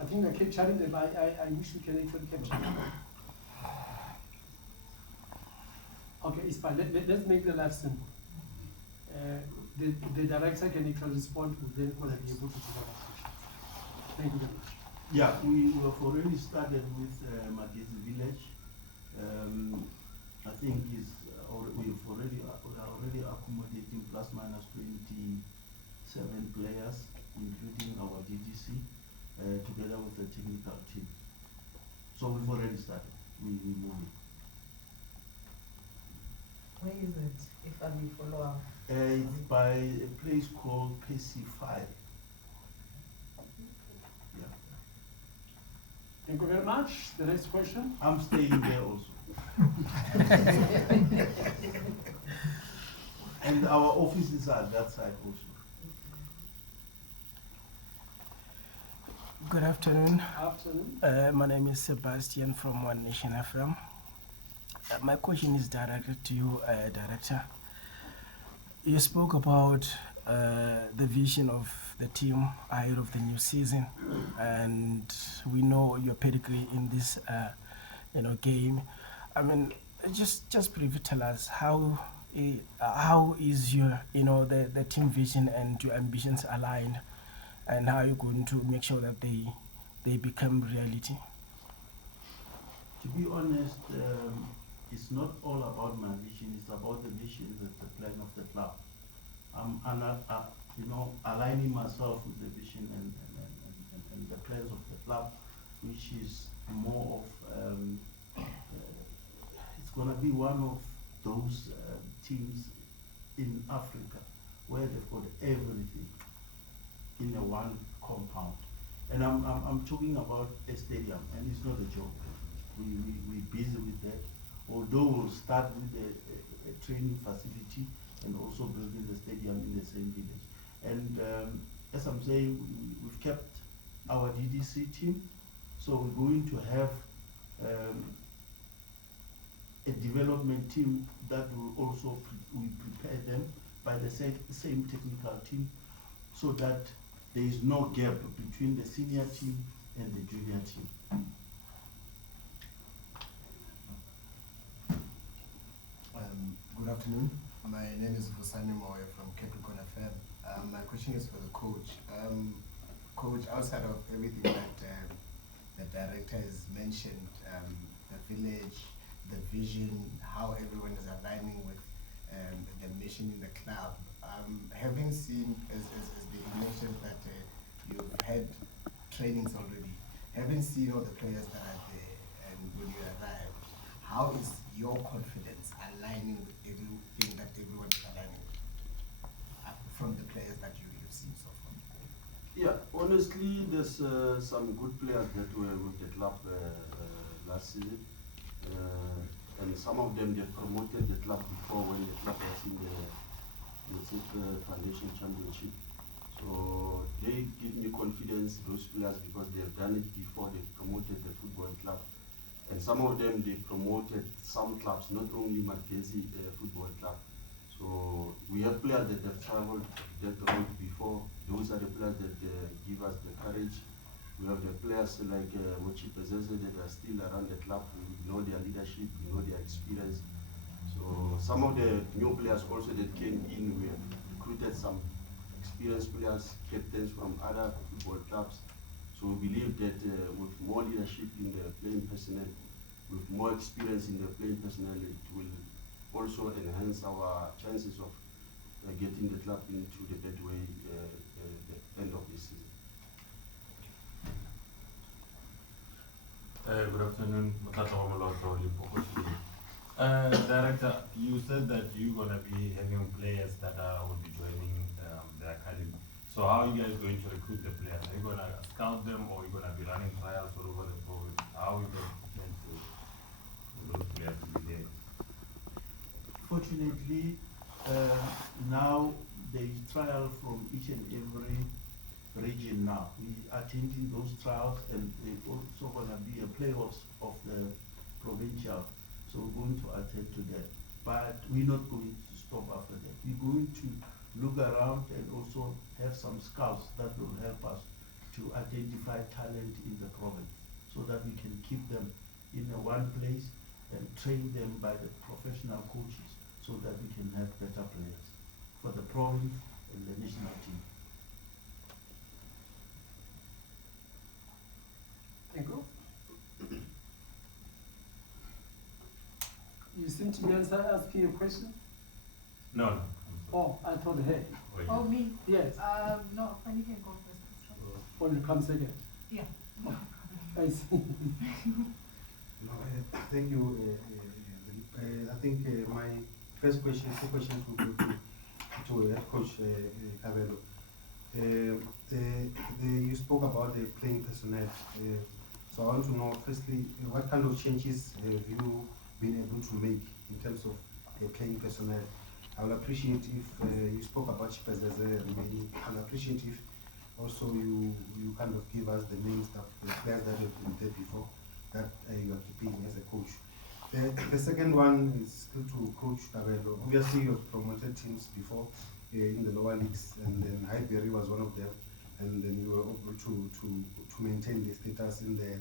I think I captured them. I wish we can actually capture them. Okay, it's fine. Let's make the life simple. The director can actually respond, then we'll be able to take our questions. Thank you very much. Yeah, we have already started with Magesi Village. I think we are already accommodating plus minus 27 players, including our DDC, together with the technical team. So we've already started. We're moving. Where is it, if I may follow up? It's by a place called PC5. Yeah. Thank you very much. The next question. I'm staying there also. And our offices are at that side also. Good afternoon. Afternoon. My name is Sebastian from One Nation FM. My question is directed to you, Director. You spoke about the vision of the team ahead of the new season, and we know your pedigree in this, game. I mean, just briefly tell us how is your, the team vision and your ambitions aligned, and how you're going to make sure that they become reality. To be honest, it's not all about my vision, it's about the vision, the plan of the club. I'm aligning myself with the vision and the plans of the club, which is more of, it's going to be one of those teams in Africa where they've got everything in a one compound. And I'm talking about a stadium, and it's not a joke. We're busy with that. Although we'll start with a training facility and also building the stadium in the same village. And as I'm saying, we've kept our DDC team, so we're going to have a development team that will also we prepare them by the same technical team, so that there is no gap between the senior team and the junior team. Good afternoon. My name is Vusani Moya from Capricorn FM. My question is for the coach. Coach, outside of everything that the director has mentioned, the village, the vision, how everyone is aligning with the mission in the club, having seen, as they mentioned, that you've had trainings already, having seen all the players that are there, and when you arrive, how is your confidence aligning with everything that everyone is aligning with from the players that you've seen so far? Yeah, honestly, there's some good players that were with the club last season, and some of them they promoted the club before when the club was in the Foundation Championship. So they give me confidence, those players, because they've done it before. They've promoted the football club. And some of them, they promoted some clubs, not only Magesi Football Club. So we have players that have traveled that road before. Those are the players that give us the courage. We have the players like Mochi Pezeze that are still around the club. We know their leadership, we know their experience. So some of the new players also that came in, we have recruited some experienced players, captains from other football clubs. So we believe that with more leadership in the playing personnel, with more experience in the playing personnel, it will also enhance our chances of getting the club into the better way the end of this season. Good afternoon. Director, you said that you're going to be having players that will be joining the academy. So how are you guys going to recruit the players? Are you going to scout them, or are you going to be running trials all over the province? How are you going to plan for those players to be there? Fortunately, now there is trial from each and every region now. We are attending those trials, and there's also going to be a playoffs of the provincial. So we're going to attend to that. But we're not going to stop after that. We're going to look around and also have some scouts that will help us to to identify talent in the province so that we can keep them in one place and train them by the professional coaches so that we can have better players for the province and the national team. Thank you. You seem to be asking a question? No, no. Oh, I thought, hey, Oh, me? yes, No, you can go first. or you come second. Yeah. I see. No, thank you. I think my first question, two questions will go to head coach Cabello. You spoke about the playing personnel. So I want to know, firstly, what kind of changes have you been able to make in terms of playing personnel? I will appreciate if you spoke about Chipazeze remaining. I will appreciate if also you kind of give us the names of the players that have been there before that you are keeping as a coach. The second one is still to Coach Cabello. Obviously, you have promoted teams before in the lower leagues, and then Highbury was one of them, and then you were able to maintain the status in the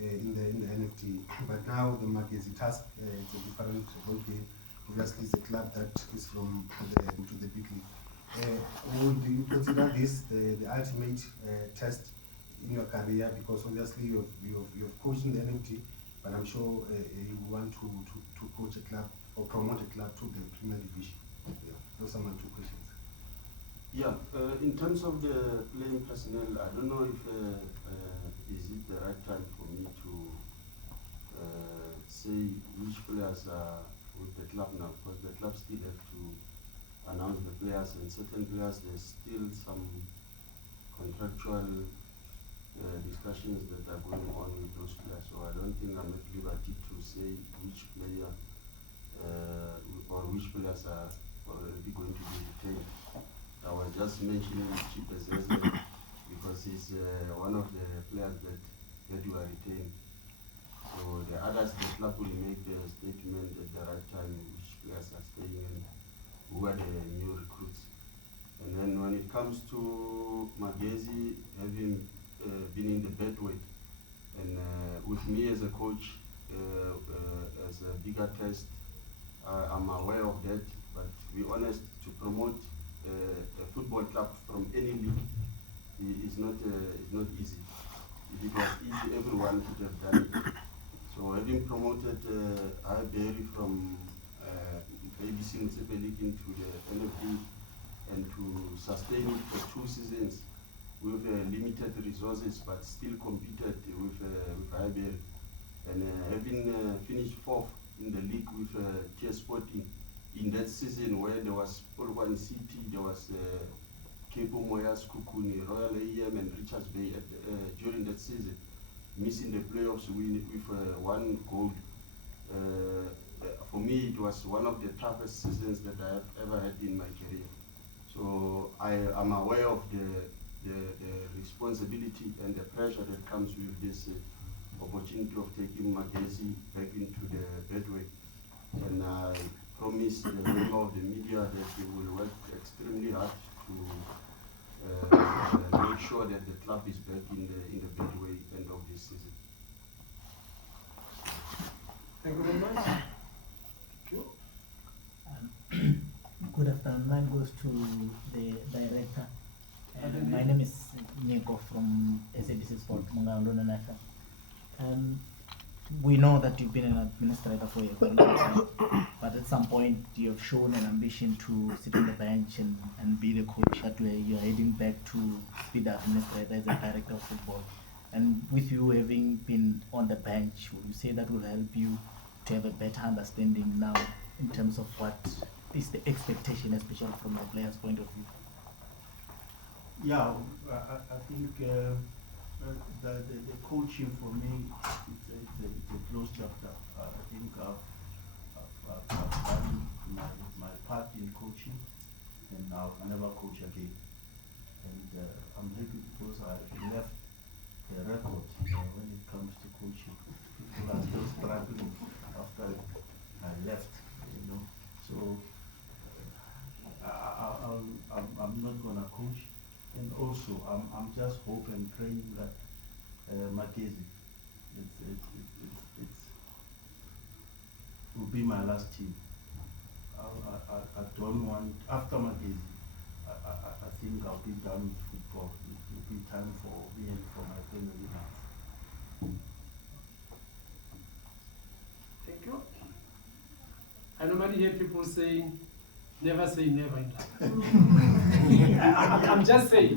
NFT. But now the Magesi task it's a different ball game. Obviously, it's a club that is from to the big league. Would you consider this the ultimate test in your career? Because obviously you've coached in the NFT, but I'm sure you want to coach a club or promote a club to the Premier Division. Yeah, those are my two questions. Yeah, in terms of the playing personnel, I don't know if is it the right time for me to say which players are with the club now, because the club still have to announce the players, and certain players there's still some contractual discussions that are going on with those players. So I don't think I'm at liberty to say which player or which players are already going to be retained. I was just mentioning Chipazeze because he's one of the players that you are retained. So the others, the club will make the statement at the right time which players are staying and who are the new recruits. And then when it comes to Magesi having been in the bedweight, and with me as a coach, as a bigger test, I'm aware of that. But to be honest, to promote a football club from any league is not easy. If it was easy, everyone could have done it. So having promoted Highbury from ABC Municipal League into the NFD and to sustain it for 2 seasons with limited resources but still competed with Highbury, and having finished 4th in the league with TS Sporting in that season where there was Polokwane City, there was Cape Moyas, Kukuni, Royal AM and Richards Bay during that season, missing the playoffs with 1 goal. For me, it was one of the toughest seasons that I have ever had in my career. So I am aware of the responsibility and the pressure that comes with this opportunity of taking Magesi back into the bedway. And I promise the member of the media that we will work extremely hard to make sure that the club is back in the bedway end of this season. Thank you very much. Good afternoon. Mine goes to the director. My name is Nyeko from SABC Sport, Mungalona FM. We know that you've been an administrator for a very long time, but at some point you have shown an ambition to sit on the bench and be the coach. That way you're heading back to be the administrator as a director of football. And with you having been on the bench, would you say that will help you to have a better understanding now in terms of what is the expectation, especially from the player's point of view? Yeah, I think the coaching for me, it's a closed chapter. I think I've done my part in coaching, and I'll never coach again. And I'm happy because I left the record when it comes to coaching. People are still struggling after I left, you know. So I'm not gonna coach. And also, I'm just hope and pray that Magesi, it's will be my last team. I don't want, after Magesi, I think I'll be done with football. It will be time for me and for my family now. Thank you. I normally hear people saying, never say never in life. I'm just saying,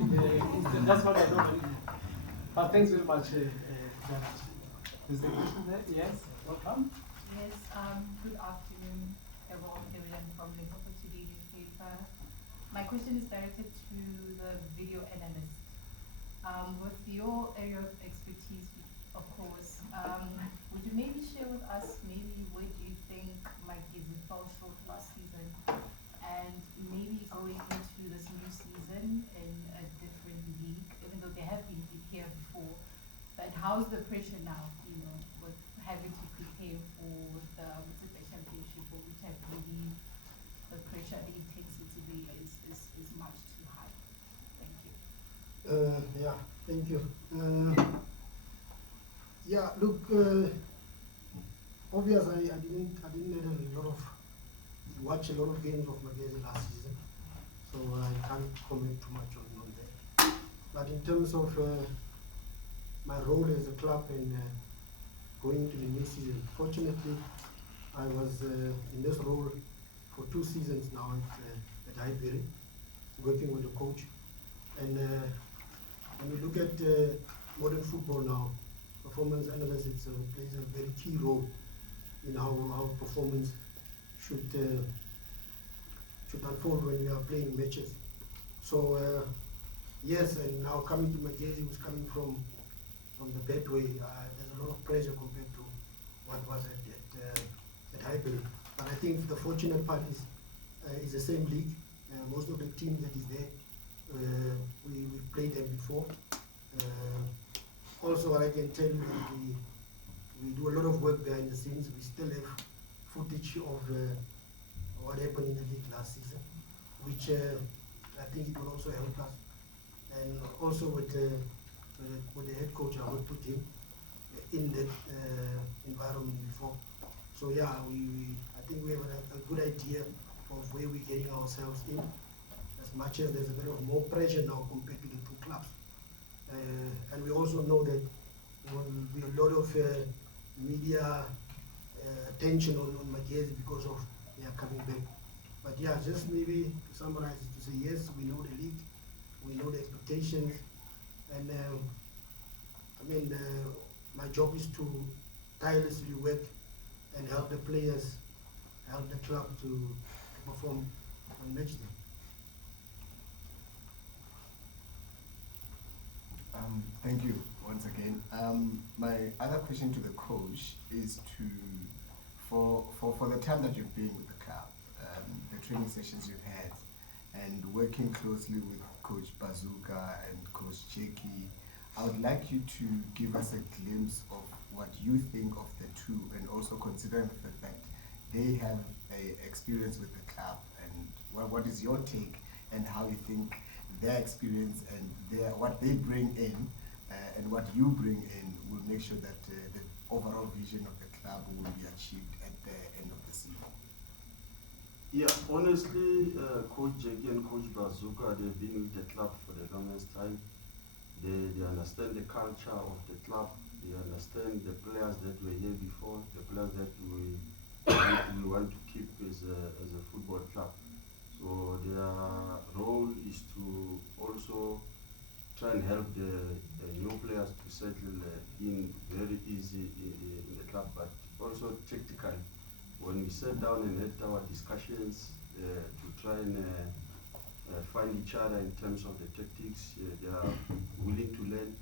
that's what I normally do. But thanks very much, Janet. Is there a question there? Yes, welcome. Yes, good afternoon, everyone from the Opportunity newspaper. My question is directed to the video analyst. With your area of expertise, of course, would you maybe share with us maybe where do you think Magesi fell short last season, and maybe going into this new season in a different league, even though they have been here before, but how's the pressure now, you know, with having to prepare for the championship, for which I believe the pressure, the intensity is much too high. Thank you. Yeah, thank you. Yeah, look, obviously I didn't watch a lot of games of Magesi last season, so I can't comment too much on that. But in terms of my role as a club and going into the new season, fortunately, I was in this role for 2 seasons now at Highbury, working with the coach. And when we look at modern football now, performance analysis plays a very key role in how our performance should unfold when we are playing matches. So yes, and now coming to Magesi, who's coming from the Betway, there's a lot of pressure compared to what was at Highbury. But I think the fortunate part is the same league. Most of the teams that is there, we've played them before. Also, what I can tell you is we do a lot of work behind the scenes. We still have footage of what happened in the league last season, which I think it will also help us. And also with the head coach, I worked with him in that environment before. So yeah, I think we have a good idea of where we're getting ourselves in, as much as there's a bit of more pressure now compared to the 2 clubs. And we also know that there will be a lot of media attention on Magesi because of they are coming back. But yeah, just maybe to summarize is to say yes, we know the league, we know the expectations, and my job is to tirelessly work and help the players, help the club to perform on match day. Thank you once again. My other question to the coach is for the time that you've been with the club, the training sessions you've had, and working closely with Coach Bazooka and Coach Jackie, I would like you to give us a glimpse of what you think of the two, and also considering the fact that they have a experience with the club, and what is your take and how you think their experience and what they bring in and what you bring in will make sure that the overall vision of the club will be achieved at the end of the season. Yeah, honestly, Coach Jackie and Coach Bazooka, they've been with the club for the longest time. They understand the culture of the club. They understand the players that were here before, the players that we want to keep as a football club. So their role is to also try and help the new players to settle in very easy in the club, but also tactically. When we sat down and had our discussions to try and find each other in terms of the tactics, they are willing to learn.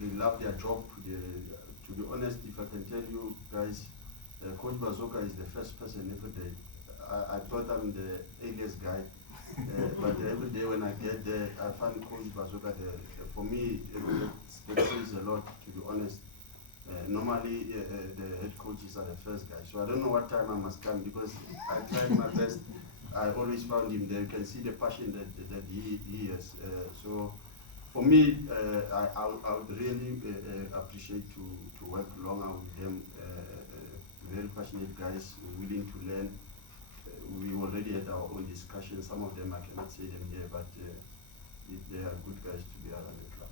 They love their job. To be honest, if I can tell you guys, Coach Bazooka is the first person every day. I thought I'm the earliest guy, but every day when I get there, I find Coach Bazooka there. For me, it says a lot, to be honest. Normally, the head coaches are the first guy, so I don't know what time I must come because I tried my best. I always found him there. You can see the passion that he has. So for me, I would really appreciate to work longer with them. Very passionate guys, willing to learn. We already had our own discussions. Some of them I cannot say them here, but they are good guys to be around the club.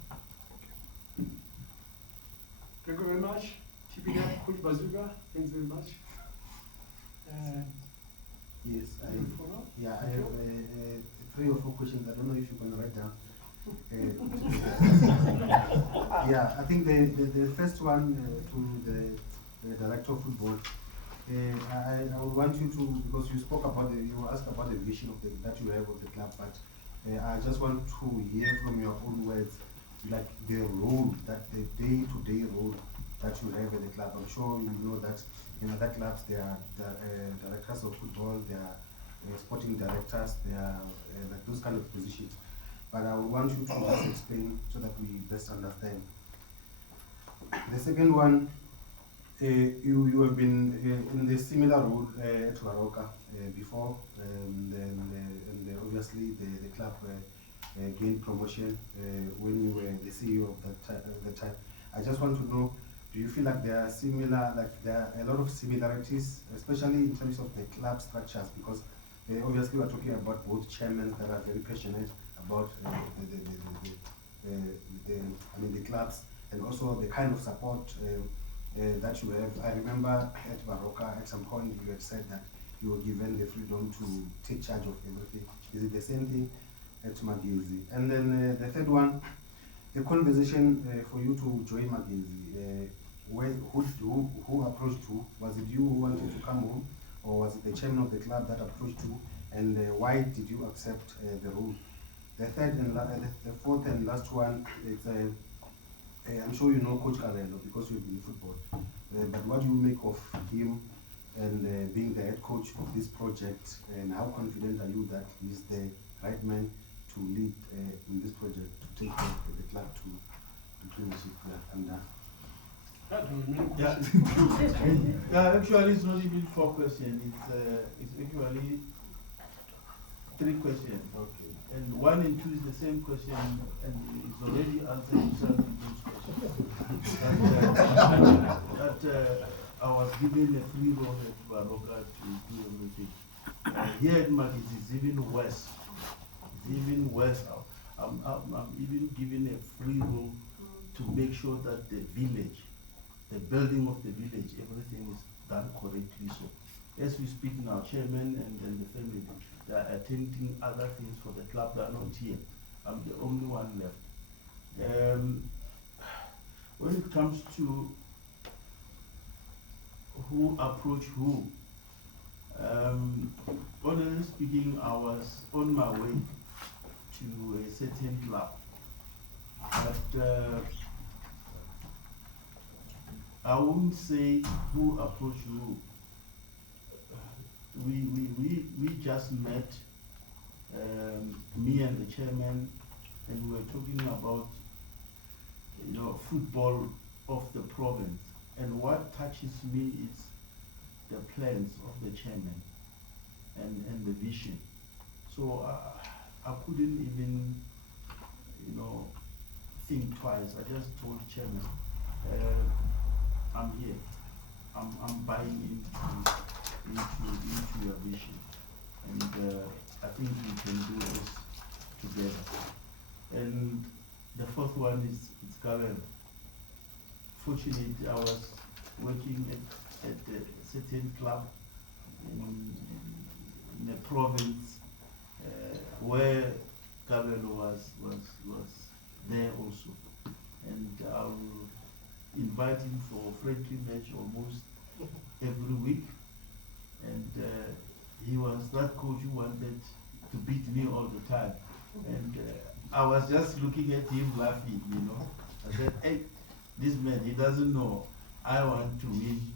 Thank you very much. Keeping up, Coach Bazooka. Thanks very much. Yes, I follow? have 3 or 4 questions. I don't know if you're going to write down. Yeah, I think the first one to the director of football. I would want you to, because you spoke about you asked about the vision of that you have of the club, but I just want to hear from your own words, like the role, that the day-to-day role that you have in the club. I'm sure you know that in other clubs there are directors of football, there are sporting directors, there are like those kind of positions. But I would want you to just explain so that we best understand. The second one, you have been in the similar role at Baroka before, and obviously the club gained promotion when you were the CEO of that time. I just want to know, do you feel like there are there are a lot of similarities, especially in terms of the club structures? Because obviously we're talking about both chairmen that are very passionate about the clubs, and also the kind of support that you have. I remember at Baroka at some point you had said that you were given the freedom to take charge of everything. Is it the same thing at Magesi? And then the third one, the conversation for you to join Magesi, who approached you? Was it you who wanted to come home, or was it the chairman of the club that approached you? And why did you accept the role? The third and the fourth and last one is, I'm sure you know Coach Kalelo because you've been in football. But what do you make of him and being the head coach of this project? And how confident are you that he's the right man to lead in this project, to take the club to premiership? And actually, it's not even 4 questions. It's actually 3 questions. okay. And 1 and 2 is the same question, and it's already answered itself in those questions. That I was given a free role at Baroka to do everything. Here at Magesi it's even worse. It's even worse. I'm even given a free role to make sure that the village, the building of the village, everything is done correctly. So as we speak now, chairman and the family, they are attending other things for the club that are not here. I'm the only one left. When it comes to who approached who, honestly speaking, I was on my way to a certain club. But I won't say who approached who. We just met, me and the chairman, and we were talking about, football of the province. And what touches me is the plans of the chairman and the vision. So I couldn't even, think twice. I just told chairman, I'm here. I'm buying into your vision, and I think we can do this together. And the fourth one is Galen. Fortunately, I was working at a certain club in a province where Galen was there also, and I will invite him for a friendly match almost every week. And he was that coach who wanted to beat me all the time. And I was just looking at him laughing, I said, hey, this man, he doesn't know I want to win